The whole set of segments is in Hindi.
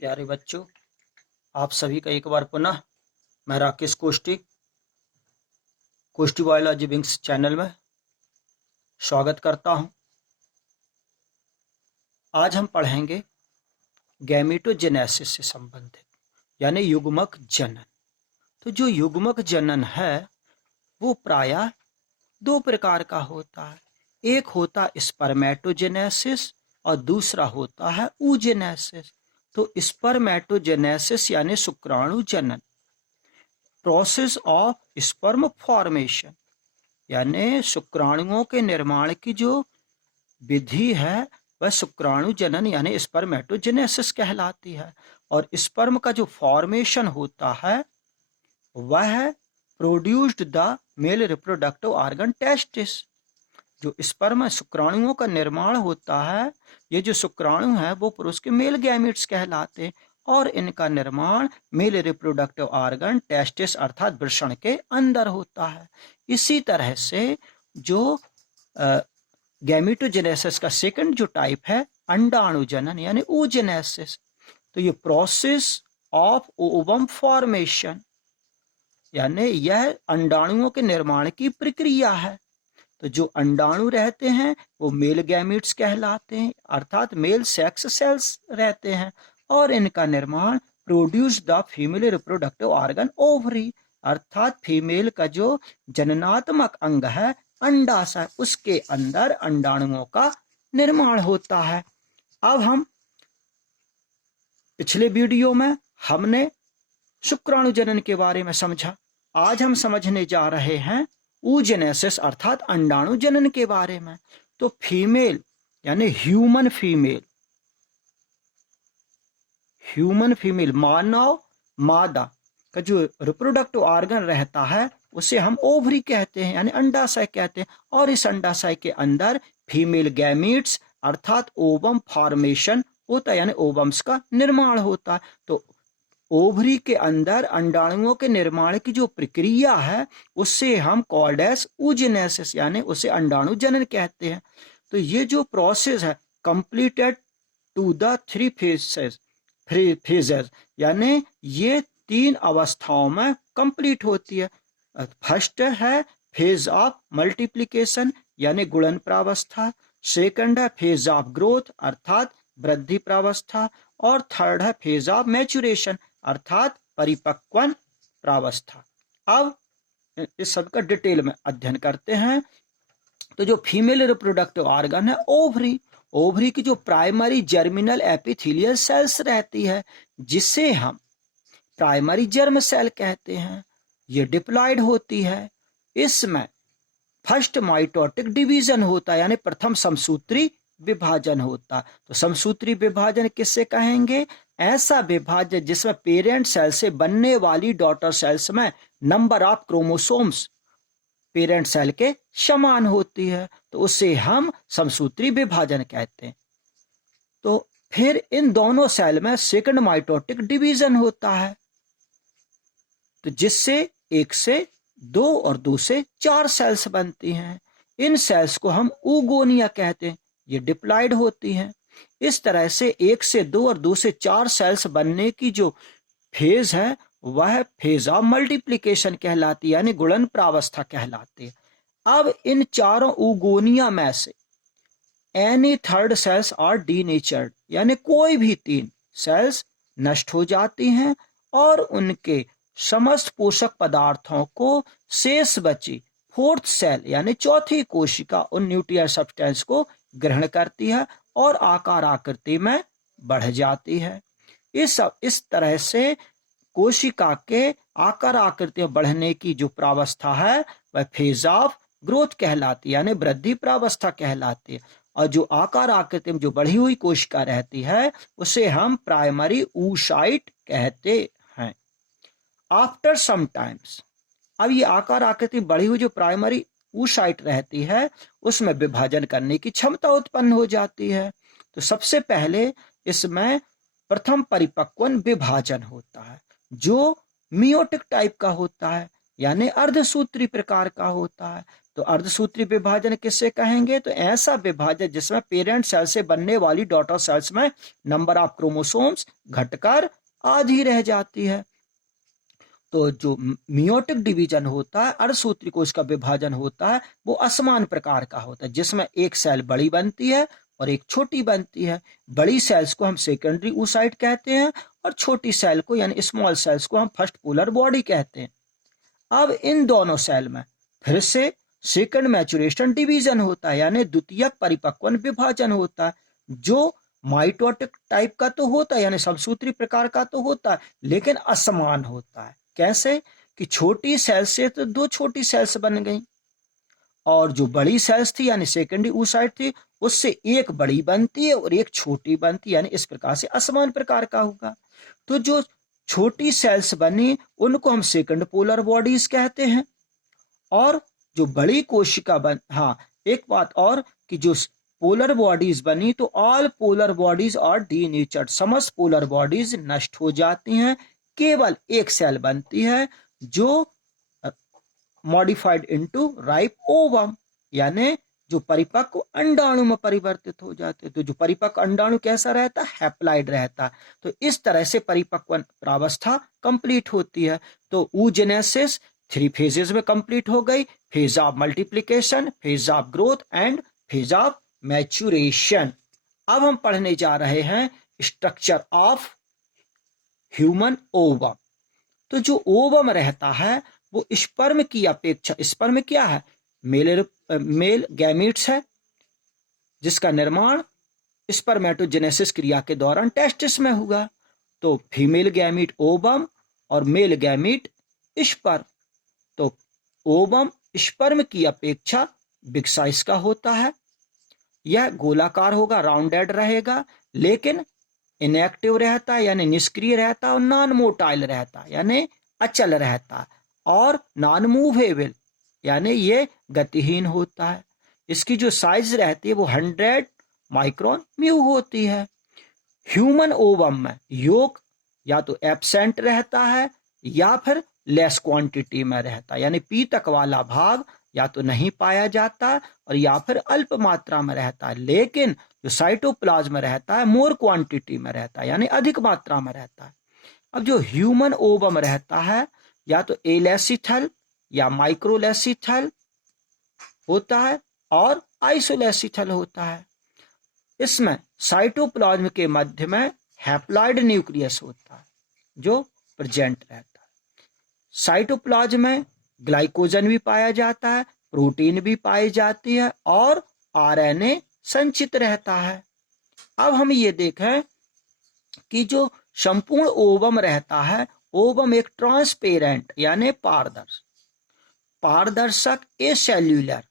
प्यारे बच्चों, आप सभी का एक बार पुनः मैं राकेश कोष्टी बायोलॉजी विंग्स चैनल में स्वागत करता हूं। आज हम पढ़ेंगे गैमेटोजेनेसिस से संबंधित यानी युग्मक जनन। तो जो युग्मक जनन है वो प्रायः दो प्रकार का होता है। एक होता स्पर्मेटोजेनेसिस और दूसरा होता है oogenesis। तो स्पर्मेटोजेनेसिस यानी शुक्राणु जनन, प्रोसेस ऑफ स्पर्म फॉर्मेशन यानी शुक्राणुओं के निर्माण की जो विधि है वह शुक्राणु जनन यानी स्पर्मेटोजेनेसिस कहलाती है। और स्पर्म का जो फॉर्मेशन होता है वह produced the male reproductive organ testis. जो स्पर्म शुक्राणुओं का निर्माण होता है, ये जो शुक्राणु है वो पुरुष के मेल गैमेट्स कहलाते हैं और इनका निर्माण मेल रिप्रोडक्टिव ऑर्गन टेस्टिस अर्थात वृषण के अंदर होता है। इसी तरह से जो गैमेटोजेनेसिस का सेकंड जो टाइप है अंडाणु जनन यानी oogenesis। तो ये प्रोसेस ऑफ ओवम फॉर्मेशन यानी यह अंडाणुओं के निर्माण की प्रक्रिया है। तो जो अंडाणु रहते हैं वो मेल गैमेट्स कहलाते हैं अर्थात मेल सेक्स सेल्स रहते हैं और इनका निर्माण produce the female reproductive organ ovary अर्थात फीमेल का जो जननात्मक अंग है अंडाशय, उसके अंदर अंडाणुओं का निर्माण होता है। अब हम पिछले वीडियो में हमने शुक्राणु जनन के बारे में समझा। आज हम समझने जा रहे हैं oogenesis अर्थात अंडाणु जनन के बारे में। तो फीमेल यानी ह्यूमन फीमेल मानव मादा का जो रिप्रोडक्टिव ऑर्गन रहता है उसे हम ओवरी कहते हैं यानी अंडाशय कहते हैं और इस अंडाशय के अंदर फीमेल गैमेट्स अर्थात ओवम फॉर्मेशन होता है यानी ओवम्स का निर्माण होता है। तो ओवरी के अंदर अंडाणुओं के निर्माण की जो प्रक्रिया है उससे हम कॉल्ड एज oogenesis यानी उसे अंडाणु जनन कहते हैं। तो ये जो प्रोसेस है completed to the three phases यानी ये तीन अवस्थाओं में कंप्लीट होती है। फर्स्ट है फेज ऑफ मल्टीप्लिकेशन यानी गुणन प्रावस्था, सेकंड है फेज ऑफ ग्रोथ अर्थात वृद्धि प्रावस्था और थर्ड है फेज ऑफ मैच्यूरेशन अर्थात परिपक्वन प्रावस्था। अब इस सब का डिटेल में अध्ययन करते हैं। तो जो फीमेल रिप्रोडक्टिव ऑर्गन है ओवरी की जो प्राइमरी जर्मिनल एपिथेलियल सेल्स रहती है जिसे हम प्राइमरी जर्म सेल कहते हैं, ये डिप्लॉयड होती है। इसमें फर्स्ट माइटोटिक डिवीजन होता है यानी प्रथम समसूत्री विभाजन होता। तो समसूत्री विभाजन किससे कहेंगे? ऐसा विभाजन जिसमें पेरेंट सेल से बनने वाली डॉटर सेल्स में number of chromosomes parent cell के समान होती है, तो उसे हम समसूत्री विभाजन कहते हैं। तो फिर इन दोनों सेल में सेकंड माइटोटिक डिवीजन होता है, तो जिससे एक से दो और दो से चार सेल्स बनती हैं। इन सेल्स को हम oogonia कहते हैं, ये डिप्लॉयड होती हैं। इस तरह से एक से दो और दो से चार सेल्स बनने की जो फेज है वह फेज ऑफ मल्टीप्लिकेशन कहलाती है यानी गुणन प्रावस्था कहलाती है। अब इन चारों oogonia में से any third cells are denatured यानी कोई भी तीन सेल्स नष्ट हो जाती हैं और उनके समस्त पोषक पदार्थों को शेष बची फोर्थ सेल यानी चौथी कोशिका उन न्यूट्रिएंट सब्सटेंस को ग्रहण करती है और आकार आकृति में बढ़ जाती है। इस तरह से कोशिका के आकार आकृति में बढ़ने की जो प्रावस्था है वह फेज ऑफ ग्रोथ कहलाती है यानी वृद्धि प्रावस्था कहलाती है। और जो आकार आकृति में जो बढ़ी हुई कोशिका रहती है उसे हम प्राइमरी oocyte कहते हैं। आफ्टर सम टाइम्स, अब ये आकार आकृति बढ़ी हुई जो प्राइमरी oocyte रहती है उसमें विभाजन करने की क्षमता उत्पन्न हो जाती है। तो सबसे पहले इसमें प्रथम परिपक्वन विभाजन होता है जो मियोटिक टाइप का होता है यानी अर्धसूत्री प्रकार का होता है। तो अर्धसूत्री विभाजन किससे कहेंगे? तो ऐसा विभाजन जिसमें पेरेंट सेल से बनने वाली डॉटर सेल्स में नंबर ऑफ क्रोमोसोम्स घटकर आधी रह जाती है। तो जो मियोटिक डिवीजन होता है, अर्धसूत्री कोश का विभाजन होता है, वो असमान प्रकार का होता है, जिसमें एक सेल बड़ी बनती है और एक छोटी बनती है। बड़ी सेल्स को हम सेकेंडरी oocyte कहते हैं और छोटी सेल को यानी स्मॉल सेल्स को हम फर्स्ट पोलर बॉडी कहते हैं। अब इन दोनों सेल में फिर से सेकंड मैचुरेशन डिवीजन होता है, यानी द्वितीयक परिपक्वन विभाजन होता है, जो माइटोटिक टाइप का तो होता है, यानी समसूत्री प्रकार का तो होता है, लेकिन असमान होता है। कैसे? कि छोटी सेल से तो दो छोटी सेल्स बन गई और जो बड़ी सेल्स थी यानी सेकेंडरी oocyte थी, उससे एक बड़ी बनती है और एक छोटी बनती है, यानी इस प्रकार से असमान प्रकार का होगा। तो जो छोटी सेल्स बनी उनको हम सेकंड पोलर बॉडीज कहते हैं, और जो बड़ी कोशिका हाँ, एक बात और कि जो पोलर बॉडीज बनी तो ऑल पोलर बॉडीज और डीनेचर्ड, समस्त पोलर बॉडीज नष्ट हो जाती हैं, केवल एक सेल बनती है जो मॉडिफाइड इनटू राइप ओवम, यानी जो परिपक्व अंडाणु में परिवर्तित हो जाते। तो जो परिपक्व अंडाणु कैसा रहता है? हैप्लाइड रहता। तो इस तरह से परिपक्व प्रावस्था कंप्लीट होती है। तो oogenesis 3 फेजेस में कंप्लीट हो गई, phase of multiplication, phase of growth and phase of maturation. अब हम पढ़ने जा रहे हैं स्ट्रक्चर ऑफ ह्यूमन ओवम। तो जो ओवम रहता है वो स्पर्म की अपेक्षा, स्पर्म क्या है? मेल गैमीट्स है जिसका निर्माण स्पर्मेटोजेनेसिस क्रिया के दौरान टेस्टिस में हुआ। तो फीमेल गैमीट ओवम और मेल गैमीट स्पर्म। तो ओवम स्पर्म की अपेक्षा बिग साइज का होता है, यह गोलाकार होगा, राउंडेड रहेगा, लेकिन इनएक्टिव रहता है यानी निष्क्रिय रहता है, और नॉन मोटाइल रहता है यानी अचल रहता है, और नॉन मूवेबल यानी ये गतिहीन होता है। इसकी जो साइज रहती है वो 100 माइक्रोन म्यू होती है। ह्यूमन ओवम में योग या तो एब्सेंट रहता है या फिर लेस क्वांटिटी में रहता है, यानी पीतक वाला भाग या तो नहीं पाया जाता और या फिर अल्प मात्रा में रहता है, लेकिन जो साइटोप्लाज्म में रहता है मोर क्वांटिटी में रहता है यानी अधिक मात्रा में रहता है। अब जो ह्यूमन ओवम रहता है या तो एलेसिथल या माइक्रोलेसिथल होता है और आइसोलेसिथल होता है। इसमें साइटोप्लाज्म के मध्य में हैप्लॉइड न्यूक्लियस होता है जो प्रेजेंट रहता है। साइटोप्लाज्म में ग्लाइकोजन भी पाया जाता है, प्रोटीन भी पाई जाती है और आरएनए संचित रहता है। अब हम ये देखें कि जो संपूर्ण ओवम रहता है, ओवम एक ट्रांसपेरेंट यानी पारदर्शक एसेल्यूलर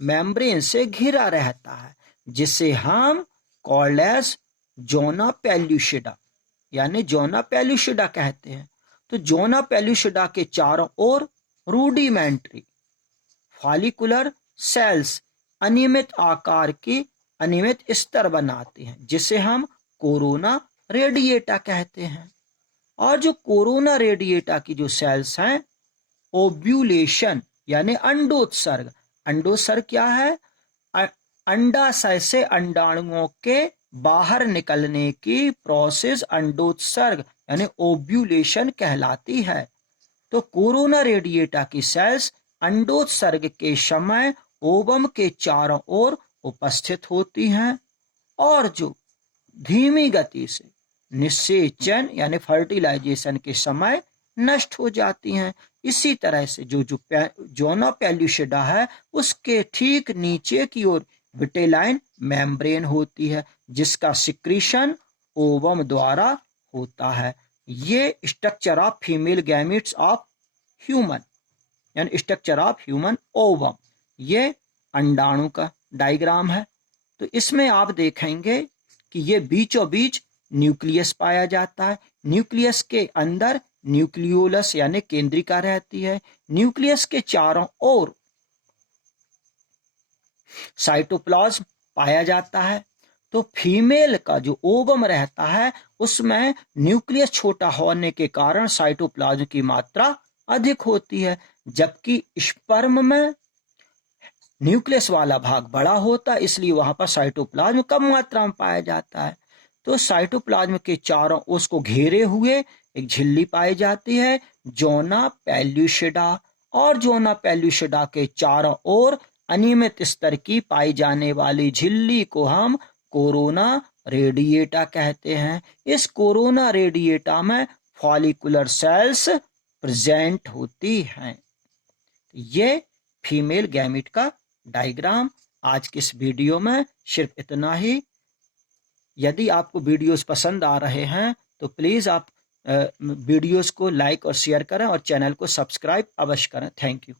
मेम्ब्रेन से घिरा रहता है, जिसे हम कॉल्ड एज जोना पेल्यूसिडा यानी जोना पेल्यूसिडा कहते हैं। तो जोना पेल्यूसिडा के चारों ओर रूडिमेंट्री फॉलिकुलर सेल्स अनियमित आकार की अनियमित स्तर बनाती हैं, जिसे हम कोरोना रेडिएटा कहते हैं। और जो कोरोना रेडिएटा की जो सेल्स हैं, ओव्यूलेशन यानी अंडोत्सर्ग। अंडोत्सर्ग क्या है? अंडाशय से अंडाणुओं के बाहर निकलने की प्रोसेस अंडोत्सर्ग यानी ओव्यूलेशन कहलाती है। तो कोरोना रेडिएटा की सेल्स अंडोत्सर्ग के समय ओवम के चारों ओर उपस्थित होती हैं और जो धीमी गति से निषेचन यानी फर्टिलाइजेशन के समय नष्ट हो जाती हैं। इसी तरह से जो जोना पेल्यूसिडा है उसके ठीक नीचे की ओर विटेलाइन मेम्ब्रेन होती है, जिसका सिक्रीशन ओवम द्वारा होता है। ये structure of female gametes of human यानी स्ट्रक्चर ऑफ ह्यूमन ओवम, ये अंडाणु का डायग्राम है। तो इसमें आप देखेंगे कि ये बीचों बीच न्यूक्लियस पाया जाता है। न्यूक्लियस के अंदर न्यूक्लियोलस यानी केंद्रिका रहती है। न्यूक्लियस के चारों ओर साइटोप्लाज्म पाया जाता है। तो फीमेल का जो ओवम रहता है उसमें न्यूक्लियस छोटा होने के कारण साइटोप्लाज्म की मात्रा अधिक होती है, जबकि स्पर्म में न्यूक्लियस वाला भाग बड़ा होता है, इसलिए वहां पर साइटोप्लाज्म कम मात्रा में पाया जाता है। तो साइटोप्लाज्म के चारों उसको घेरे हुए एक झिल्ली पाई जाती है, जोना पेल्यूसिडा, और जोना पेल्यूसिडा के चारों ओर अनियमित स्तर की पाई जाने वाली झिल्ली को हम कोरोना रेडिएटा कहते हैं। इस कोरोना रेडिएटा में फॉलिकुलर सेल्स प्रेजेंट होती हैं। ये फीमेल गैमिट का डायग्राम। आज की इस वीडियो में सिर्फ इतना ही। यदि आपको वीडियोस पसंद आ रहे हैं तो प्लीज़ आप वीडियोस को लाइक और शेयर करें और चैनल को सब्सक्राइब अवश्य करें। Thank you.